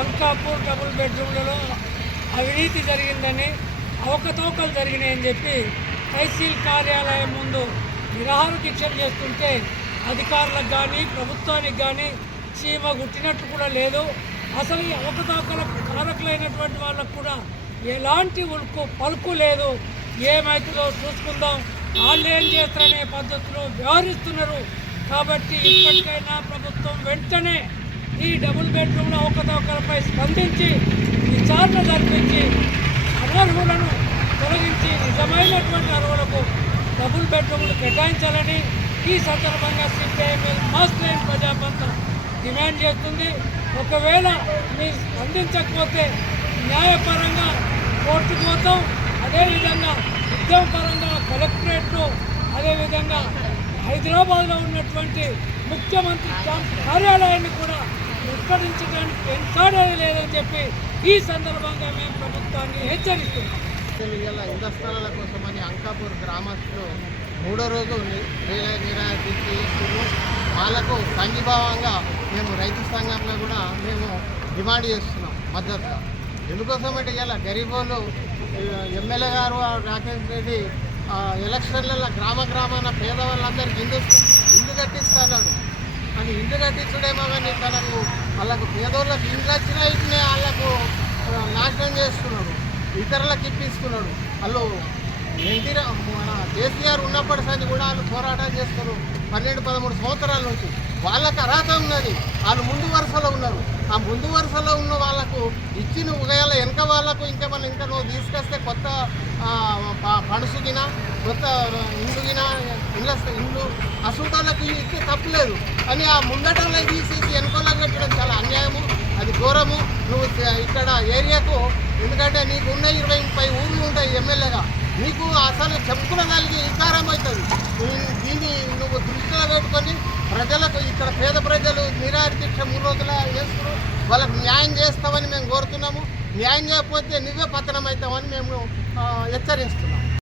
Ankapur double బెడ్రూమ్లలో అవినీతి జరిగిందని అవకతవకలు జరిగినాయని చెప్పి తహసీల్ కార్యాలయం ముందు నిరాహార దీక్షలు చేస్తుంటే అధికారులకు కానీ ప్రభుత్వానికి కానీ చీమ గుట్టినట్టు కూడా లేదు. అసలు ఈ అవకతవకల కారకులైనటువంటి వాళ్ళకు కూడా ఎలాంటి ఉల్కు పలుకు లేదు. ఏమైతుందో చూసుకుందాం. వాళ్ళు ఏం చేస్తారనే పద్ధతిలో వ్యవహరిస్తున్నారు. కాబట్టి ఇప్పటికైనా ప్రభుత్వం వెంటనే ఈ డబుల్ బెడ్రూమ్ల అవకతవకలపై స్పందించి విచారణ జరిపించి అనర్హులను తొలగించి నిజమైనటువంటి అర్హులకు డబుల్ బెడ్రూమ్లు కేటాయించాలని ఈ సందర్భంగా సిపిఐఎంఎల్ మాస్ లైన్ ప్రజాపంత డిమాండ్ చేస్తుంది. ఒకవేళ మీరు స్పందించకపోతే న్యాయపరంగా కోర్టుకు పోతాం అదేవిధంగా ఉద్యమపరంగా కలెక్టరేట్లో అదేవిధంగా హైదరాబాద్లో ఉన్నటువంటి ముఖ్యమంత్రి క్యాంప్ కార్యాలయాన్ని కూడా విస్తరించడానికి వెనుకాడేది లేదని చెప్పి ఈ సందర్భంగా మేము ప్రభుత్వాన్ని హెచ్చరిస్తున్నాం. ఇవాళ ఇళ్ళ స్థలాల కోసమని అంకాపూర్ గ్రామస్తులు మూడో రోజు ని- వాళ్ళకు సంఘీభావంగా మేము రైతు సంఘంలో కూడా మేము డిమాండ్ చేస్తున్నాం మద్దతుగా. ఎందుకోసమంటే ఇలా గరీబోలు ఎమ్మెల్యే గారు రాకేష్ రెడ్డి ఎలక్షన్లలో గ్రామ గ్రామాన పేదవాళ్ళందరికీ ఇల్లు ఇల్లు కట్టిస్తాడు అని ఇల్లు కట్టించడేమో కానీ తనకు వాళ్ళకు పేదోళ్ళకి ఇల్లు వచ్చిన ఇంటినే వాళ్ళకు నాశనం చేస్తున్నాడు. ఇతరులకు ఇప్పిస్తున్నాడు. వాళ్ళు ఎన్టీరా మన కేసీఆర్ ఉన్నప్పటి సరి కూడా వాళ్ళు పోరాటం చేస్తారు. పన్నెండు పదమూడు సంవత్సరాల నుంచి. వాళ్ళకి అర్హత ఉన్నది. వాళ్ళు ముందు వరుసలో ఉన్నారు. ఆ ముందు వరుసలో ఉన్న వాళ్ళకు ఇచ్చిన ఉదయాల వెనక వాళ్ళకు ఇంకేమన్నా ఇంకా నువ్వు తీసుకొస్తే కొత్త ఆ, ప- కొత్త ఇండ్లుగిన ఇండ్ల ఇండ్లు అసూటాలకు ఇస్తే తప్పలేదు. కానీ ఆ ముందటలో తీసేసి వెనుకలో కట్టడం చాలా అన్యాయము అది ఘోరము. నువ్వు ఇక్కడ ఏరియాకు ఎందుకంటే నీకు ఉన్న ఇరవై ముప్పై ఊళ్ళు ఉంటాయి ఎమ్మెల్యేగా. నీకు అసలు చెప్పుకునగలిగి వికారం అవుతుంది. దీన్ని నువ్వు దృష్టిలో పెట్టుకొని ప్రజలకు ఇక్కడ పేద ప్రజలు నిరాహార దీక్ష మూడు రోజుల వేస్తున్నారు వాళ్ళకు న్యాయం చేస్తామని మేము కోరుతున్నాము. న్యాయం చేయకపోతే నువ్వే పతనం అవుతామని మేము హెచ్చరిస్తున్నాము. హెచ్చరిస్తున్నాం